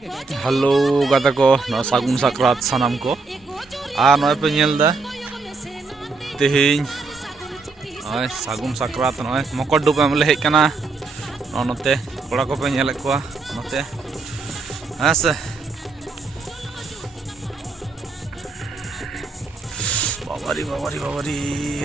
Halo kata ko, no sagung sakrat sanam ko. Noy pe nyel da. Tihing. Noy sagung sakrat noy mokoddu ko amle hej kana. No note kora ko pe nyelek ko note. Asa. Babari.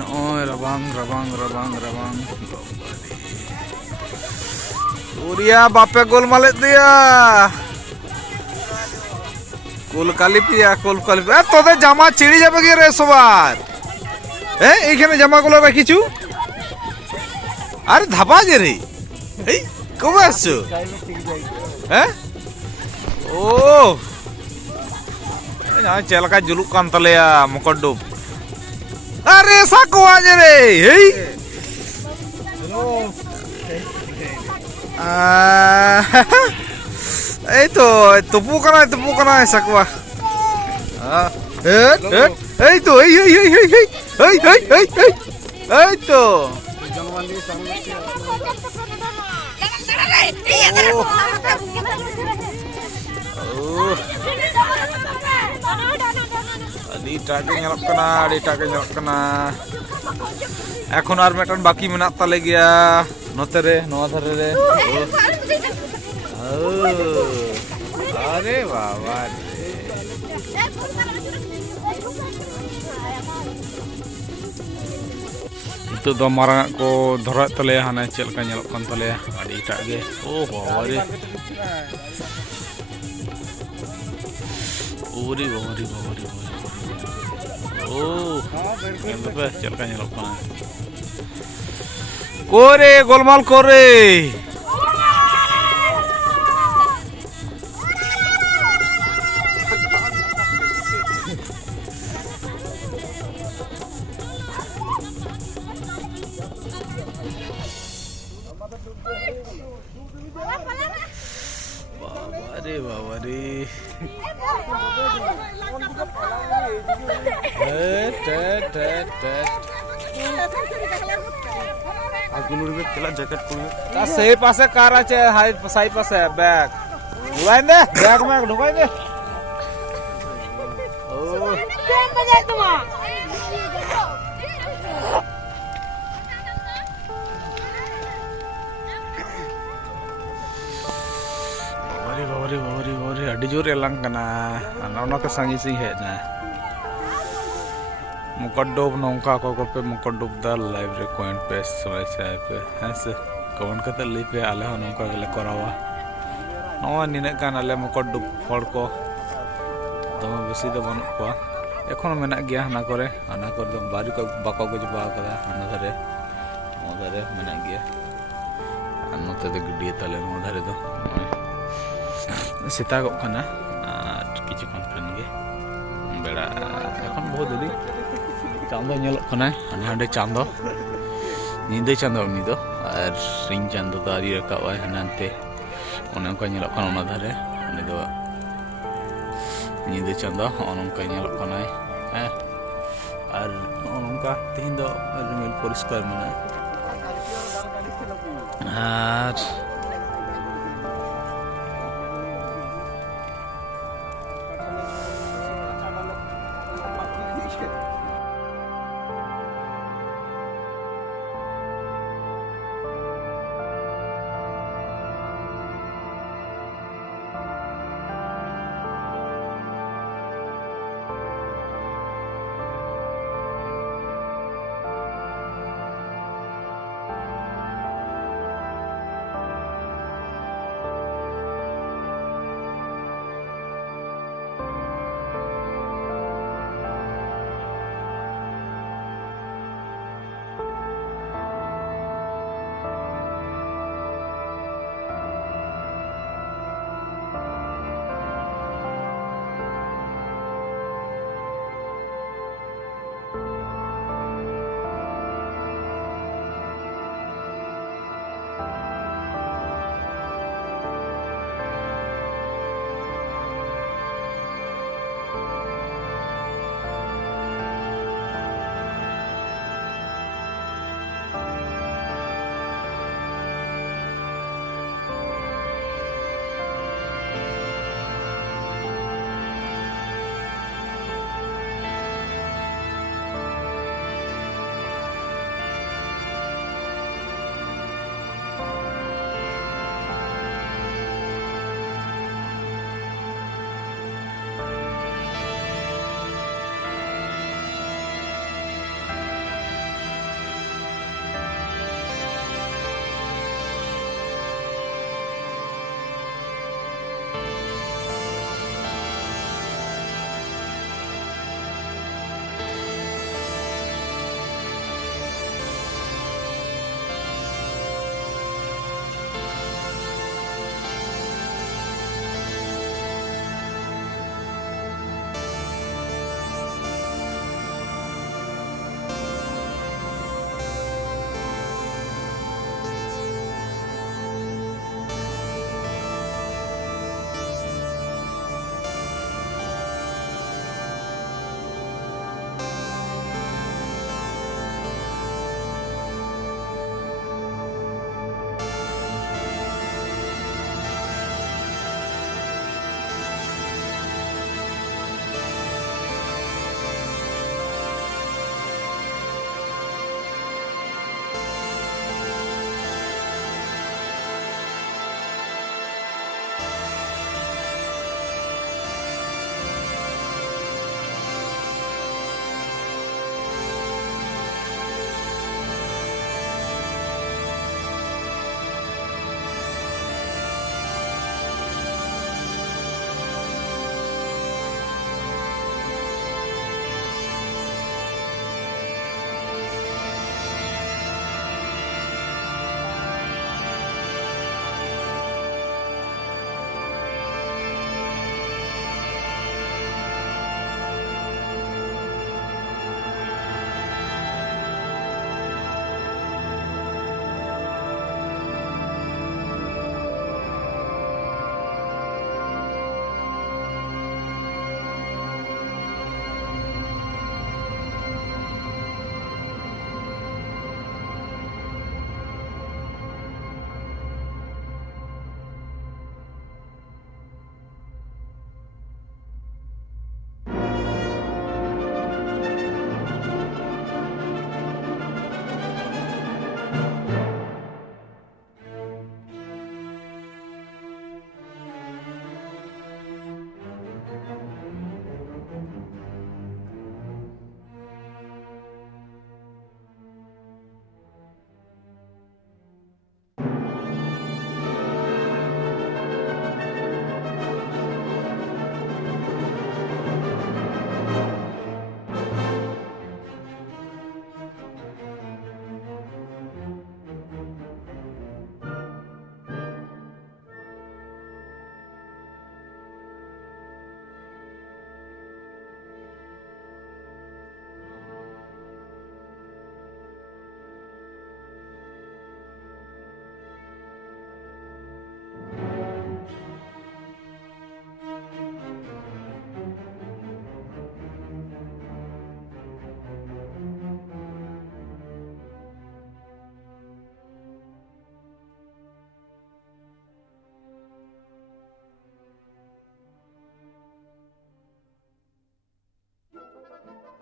Noy rabang. Uria bape gol malet dia. কুল কালি তোদের জামা ছিঁড়ে যাবে কি রে সবার এইখানে জামাগুলো রাখিছু আরে ধাপা যে রে এই কবে আসছো হ্যাঁ ও চেলকা জুলুক কান তালেয়া মকড্ডুব আরে সাকুয়া যে রে এই এই তো তুপু কানায় সাকুয়া এই তো এই তো adik tage nyelok kena এখন আর মেটান বাকি মেনাক তালে গিয়া নতে রে নোয়া ধারে রে আরে বাবা itu do marang ko dhora tale hane chelka nyelok kan tale adi tak ge oh bawa re uri oh endo pe chelka nyelok kan kore golmal kore Bawa deh. Aku nurut kelas jaket punya. Saya pasnya car aja, saya pasnya bag. Duluan deh, bag mah duluan deh. Oh. Bawari adi jor elang kana ana ke sangi sing he na mukaddub nongka ko pe mukaddub da live record pe soy sa pe hase comment kata li pe ale nongka gele korawa no nine kan ale mukaddub hor ko dama besi da banuk ko এখন menak gya hana kore dom bari ko bako ko jaba kada hana dhare mo dhare menak gya anno te de gidi tale mo dhare do সেতাগক কানা আর কিছুক্ষণ পরে বেড়া এখন বহু দেরি চাঁদ ñelok কানা হাঁডে চাঁদ নিদে চাঁদ উনি দো আর সিং চাঁদ তো আরি রাকাব হয় হানান্তে অনেক ñelok কানা ওনা ধারে উনি দো নিদে চাঁদ অনেক ñelok কানা হ্যাঁ আর অনকা তিন দো রিমেল পরিষ্কার মানে আর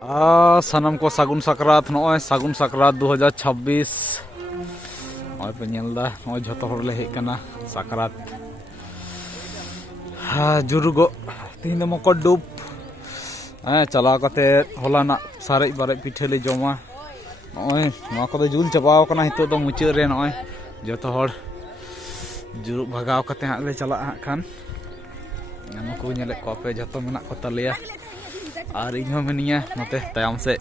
सानम को सागुन साकरात नॉय सागुन साकरात 2026 नॉय पे नेलदा नॉय झोतो हर ले हे कना साकरात जुरुगो तीन दो मकर डूब चला कते हलाना सारे बारे पिठे ले जमा नॉय नॉय को जुल चबाव कना हितो दो मुचे रे नॉय झोतो हर जुरुग भगाव कते हां ले चला हां खान नुकु नेले को पे झोतो मेना को तलिया और इन मिनिया नते तायम से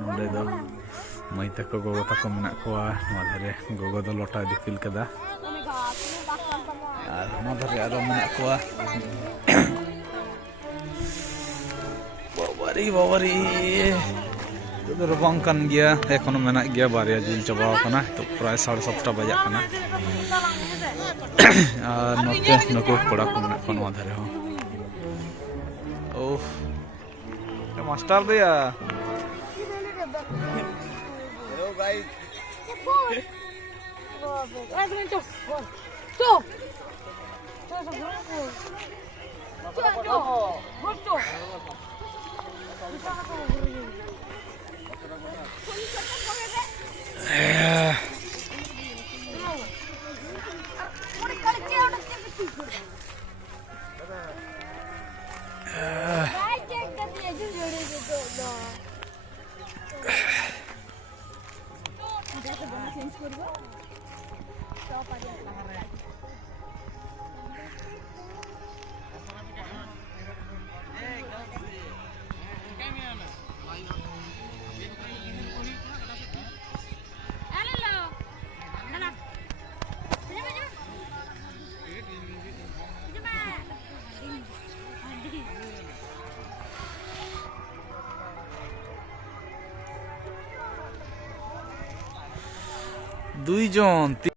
नोडे दो मई तक गोगो तक मेना कोआ नोधरे गोगो दो लोटा दिपिल कदा और नोधरे आरो मेना कोआ बाबारी तो रबांग कान गया एखोनो मेना गया बारिया जुल चबाव कना तो प्राय 7:30 बजे कना और नोते नको कोड़ा को मेना कोन धरे हो ओह मास्टर दिया हेलो गाइस दुई जन